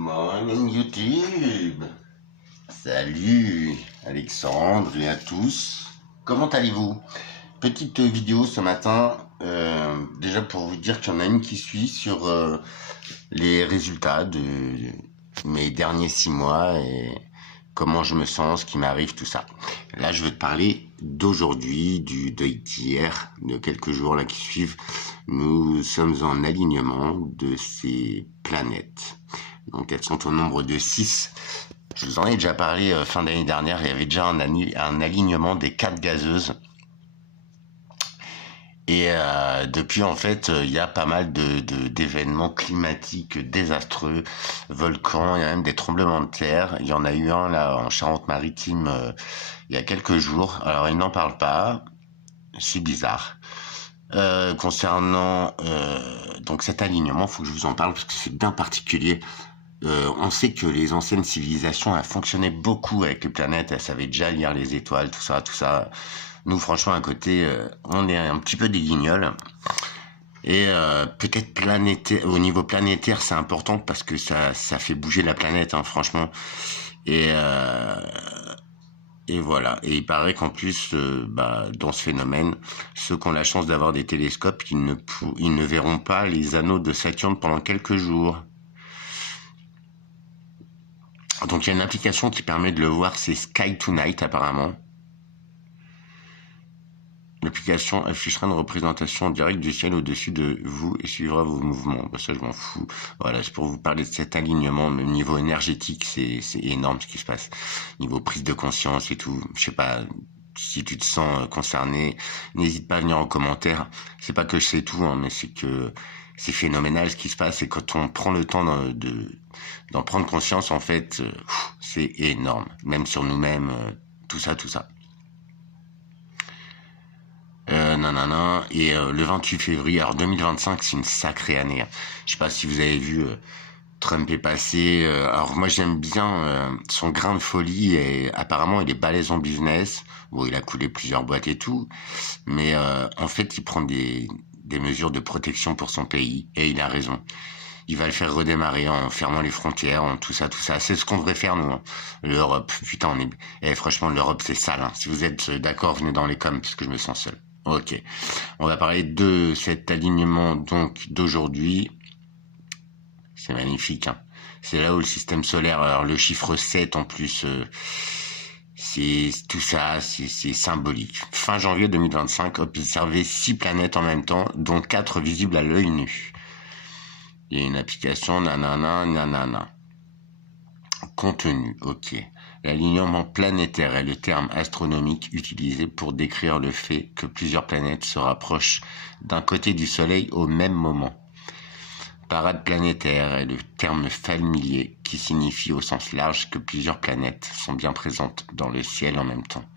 Morning YouTube. Salut Alexandre et à tous. Comment allez-vous? Petite vidéo ce matin, déjà pour vous dire qu'il y en a une qui suit sur les résultats de mes derniers 6 mois et comment je me sens, ce qui m'arrive, tout ça. Là, je veux te parler d'aujourd'hui, d'hier, de quelques jours là qui suivent. Nous sommes en alignement de ces planètes. Donc, elles sont au nombre de 6. Je vous en ai déjà parlé fin d'année dernière. Il y avait déjà un alignement des 4 gazeuses. Et depuis, en fait, il y a pas mal d'événements climatiques désastreux, volcans, il y a même des tremblements de terre. Il y en a eu un là en Charente-Maritime il y a quelques jours. Alors, ils n'en parlent pas, c'est bizarre. Concernant donc cet alignement, il faut que je vous en parle parce que c'est bien particulier. On sait que les anciennes civilisations elles fonctionnaient beaucoup avec les planètes, elles savaient déjà lire les étoiles, tout ça. Nous, franchement, à côté, on est un petit peu des guignols. Et peut-être planétaire, au niveau planétaire, c'est important parce que ça fait bouger la planète, hein, franchement. Et voilà. Et il paraît qu'en plus, dans ce phénomène, ceux qui ont la chance d'avoir des télescopes, ils ne verront pas les anneaux de Saturne pendant quelques jours. Donc il y a une application qui permet de le voir, c'est Sky Tonight apparemment. L'application affichera une représentation en direct du ciel au-dessus de vous et suivra vos mouvements. Bah, ça, je m'en fous. Voilà, c'est pour vous parler de cet alignement. Même niveau énergétique, c'est énorme ce qui se passe. Niveau prise de conscience et tout. Je sais pas si tu te sens concerné. N'hésite pas à venir en commentaire. C'est pas que je sais tout, hein, mais c'est que c'est phénoménal ce qui se passe. Et quand on prend le temps d'en prendre conscience, en fait, c'est énorme. Même sur nous-mêmes, tout ça. Et le 28 février, alors 2025, c'est une sacrée année. Je sais pas si vous avez vu, Trump est passé. Alors moi j'aime bien son grain de folie et apparemment il est balèze en business. Bon, il a coulé plusieurs boîtes et tout, mais en fait il prend des mesures de protection pour son pays et il a raison. Il va le faire redémarrer en fermant les frontières, en tout ça. C'est ce qu'on devrait faire, nous. Hein. L'Europe, putain, franchement, l'Europe, c'est sale. Hein. Si vous êtes d'accord, venez dans les coms, parce que je me sens seul. Ok. On va parler de cet alignement, donc, d'aujourd'hui. C'est magnifique, hein. C'est là où le système solaire, alors le chiffre 7, en plus, c'est tout ça, c'est symbolique. Fin janvier 2025, observez 6 planètes en même temps, dont 4 visibles à l'œil nu. Il y a une application, nanana. Contenu, ok. L'alignement planétaire est le terme astronomique utilisé pour décrire le fait que plusieurs planètes se rapprochent d'un côté du Soleil au même moment. Parade planétaire est le terme familier qui signifie au sens large que plusieurs planètes sont bien présentes dans le ciel en même temps.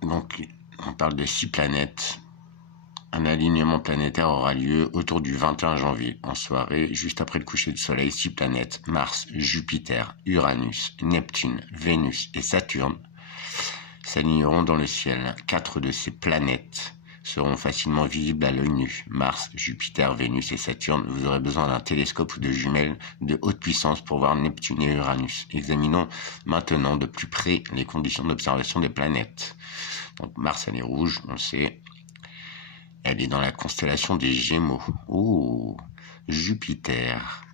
Donc, on parle de 6 planètes. Un alignement planétaire aura lieu autour du 21 janvier, en soirée, juste après le coucher du Soleil. 6 planètes, Mars, Jupiter, Uranus, Neptune, Vénus et Saturne, s'aligneront dans le ciel. 4 de ces planètes seront facilement visibles à l'œil nu. Mars, Jupiter, Vénus et Saturne. Vous aurez besoin d'un télescope ou de jumelles de haute puissance pour voir Neptune et Uranus. Examinons maintenant de plus près les conditions d'observation des planètes. Donc Mars, elle est rouge, on le sait. Elle est dans la constellation des Gémeaux. Oh, Jupiter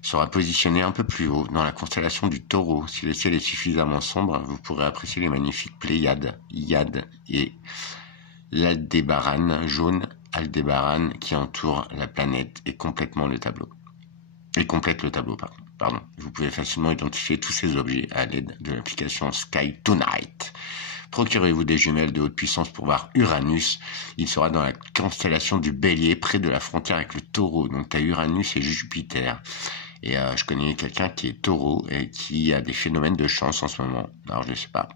sera positionné un peu plus haut dans la constellation du Taureau. Si le ciel est suffisamment sombre, vous pourrez apprécier les magnifiques Pléiades, Hyades et l'Aldébaran jaune, Aldébaran qui entoure la planète et complète le tableau. Pardon. Vous pouvez facilement identifier tous ces objets à l'aide de l'application Sky Tonight. Procurez-vous des jumelles de haute puissance pour voir Uranus. Il sera dans la constellation du Bélier, près de la frontière avec le Taureau. Donc, tu as Uranus et Jupiter. Et je connais quelqu'un qui est Taureau et qui a des phénomènes de chance en ce moment. Alors, je ne sais pas.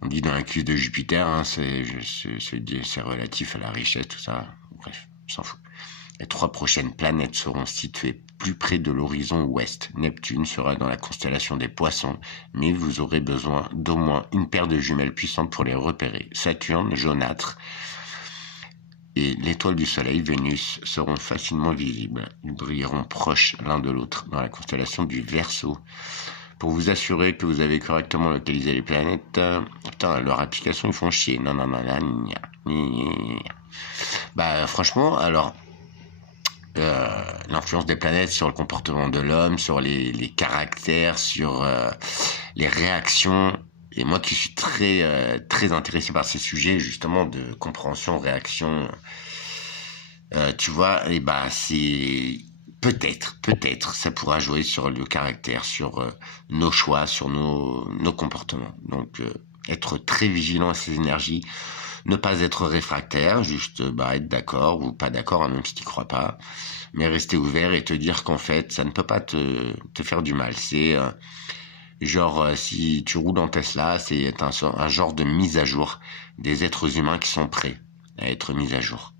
On dit dans la crise de Jupiter, hein, c'est relatif à la richesse, tout ça. Bref, on s'en fout. Les 3 prochaines planètes seront situées plus près de l'horizon ouest. Neptune sera dans la constellation des Poissons, mais vous aurez besoin d'au moins une paire de jumelles puissantes pour les repérer. Saturne, jaunâtre, et l'étoile du Soleil, Vénus, seront facilement visibles. Ils brilleront proches l'un de l'autre dans la constellation du Verseau. Pour vous assurer que vous avez correctement localisé les planètes, putain, leur application, ils font chier. Non, non, non, non, non. Bah, franchement, alors, l'influence des planètes sur le comportement de l'homme, sur les caractères, sur les réactions. Et moi qui suis très intéressé par ces sujets, justement, de compréhension, réaction, tu vois, et bah, c'est peut-être, ça pourra jouer sur le caractère, sur nos choix, sur nos comportements. Donc, être très vigilant à ces énergies, ne pas être réfractaire, juste être d'accord ou pas d'accord, même si tu crois pas, mais rester ouvert et te dire qu'en fait, ça ne peut pas te faire du mal. C'est genre, si tu roules en Tesla, c'est un genre de mise à jour des êtres humains qui sont prêts à être mis à jour.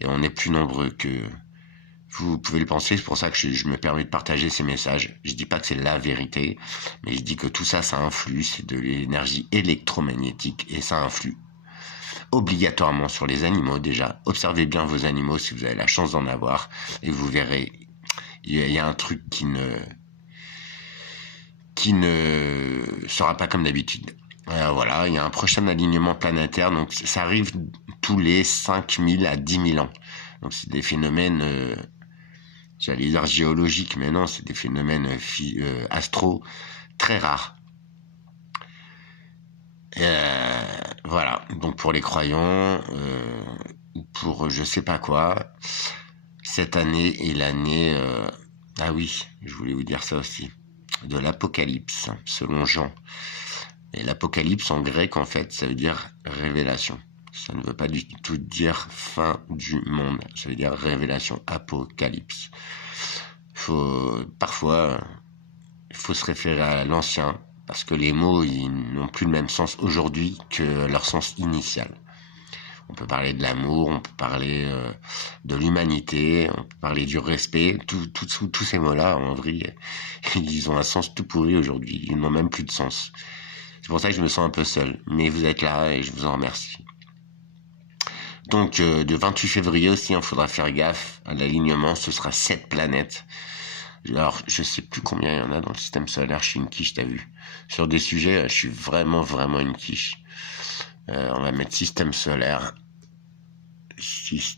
Et on est plus nombreux que vous pouvez le penser, c'est pour ça que je me permets de partager ces messages. Je dis pas que c'est la vérité, mais je dis que tout ça, ça influe, c'est de l'énergie électromagnétique et ça influe obligatoirement sur les animaux déjà. Observez bien vos animaux si vous avez la chance d'en avoir et vous verrez, il y a un truc qui ne sera pas comme d'habitude. Voilà, il y a un prochain alignement planétaire, donc ça arrive tous les 5000 à 10 000 ans. Donc c'est des phénomènes, j'allais dire géologiques, mais non, c'est des phénomènes astro très rares. Voilà, donc pour les croyants, pour je sais pas quoi, cette année est l'année, ah oui, je voulais vous dire ça aussi, de l'Apocalypse, selon Jean. Et l'Apocalypse en grec, en fait, ça veut dire révélation. Ça ne veut pas du tout dire fin du monde, ça veut dire révélation, apocalypse. Parfois, il faut se référer à l'ancien, parce que les mots, ils n'ont plus le même sens aujourd'hui que leur sens initial. On peut parler de l'amour, on peut parler de l'humanité, on peut parler du respect. Tous ces mots-là, en vrai, ils ont un sens tout pourri aujourd'hui. Ils n'ont même plus de sens. C'est pour ça que je me sens un peu seul. Mais vous êtes là et je vous en remercie. Donc, de 28 février aussi, il faudra faire gaffe à l'alignement. Ce sera 7 planètes. Alors, je sais plus combien il y en a dans le système solaire. Je suis une quiche, t'as vu. Sur des sujets, je suis vraiment une quiche. On va mettre système solaire. Système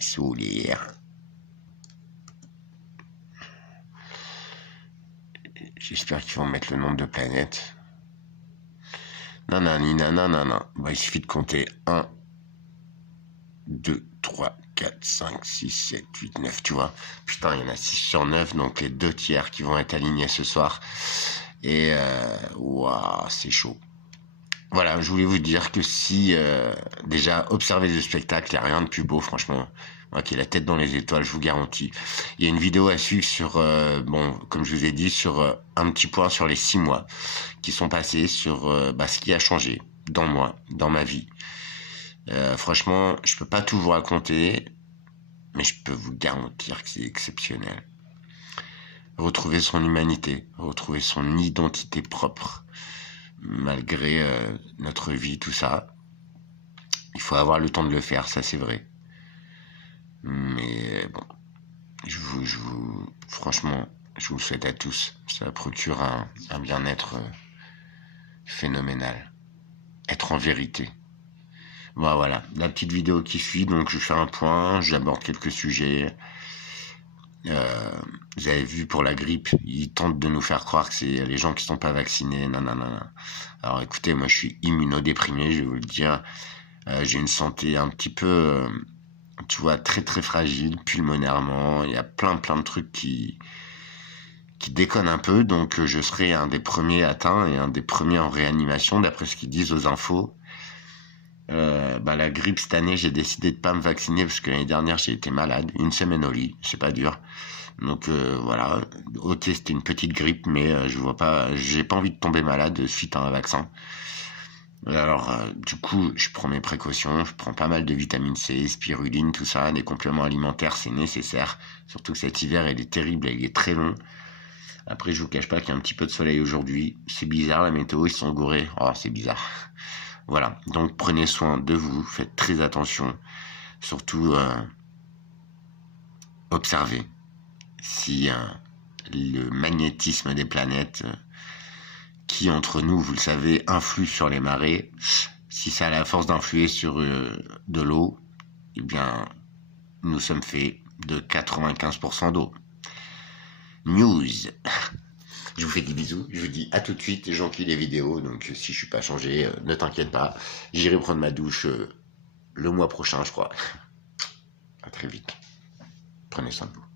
solaire. J'espère qu'ils vont mettre le nombre de planètes. Non. Bah, il suffit de compter 1, 2, 3, 4, 5, 6, 7, 8, 9, tu vois. Putain, il y en a 6 sur 9, donc les 2 tiers qui vont être alignés ce soir. Et, waouh, c'est chaud. Voilà, je voulais vous dire que si, déjà, observez le spectacle, il n'y a rien de plus beau, franchement. Moi qui ai la tête dans les étoiles, je vous garantis. Il y a une vidéo à suivre sur, comme je vous ai dit, sur un petit point sur les 6 mois qui sont passés, sur ce qui a changé dans moi, dans ma vie. Franchement, je peux pas tout vous raconter, mais je peux vous garantir que c'est exceptionnel. Retrouver son humanité, retrouver son identité propre, malgré notre vie, tout ça. Il faut avoir le temps de le faire, ça c'est vrai. Mais bon, franchement, je vous le souhaite à tous. Ça procure un bien-être phénoménal. Être en vérité. Bon, voilà, la petite vidéo qui suit, donc je fais un point, j'aborde quelques sujets. Vous avez vu pour la grippe, ils tentent de nous faire croire que c'est les gens qui sont pas vaccinés. Non. Alors écoutez, moi je suis immunodéprimé, je vais vous le dire. J'ai une santé un petit peu, tu vois, très fragile, pulmonairement. Il y a plein de trucs qui déconnent un peu, donc je serai un des premiers atteints et un des premiers en réanimation, d'après ce qu'ils disent aux infos. La grippe cette année, j'ai décidé de pas me vacciner parce que l'année dernière j'ai été malade, 1 semaine au lit, c'est pas dur. Donc voilà, ok, c'était une petite grippe, mais j'ai pas envie de tomber malade suite à un vaccin. Alors du coup, je prends mes précautions, je prends pas mal de vitamine C, spiruline, tout ça, des compléments alimentaires, c'est nécessaire. Surtout que cet hiver, il est terrible, il est très long. Après, je vous cache pas qu'il y a un petit peu de soleil aujourd'hui. C'est bizarre la météo, ils sont gourés. Oh, c'est bizarre. Voilà, donc prenez soin de vous, faites très attention, surtout observez si le magnétisme des planètes, qui entre nous, vous le savez, influe sur les marées, si ça a la force d'influer sur de l'eau, eh bien, nous sommes faits de 95% d'eau. News. Je vous fais des bisous, je vous dis à tout de suite, j'emplis les vidéos, donc si je suis pas changé, ne t'inquiète pas, j'irai prendre ma douche le mois prochain, je crois. À très vite. Prenez soin de vous.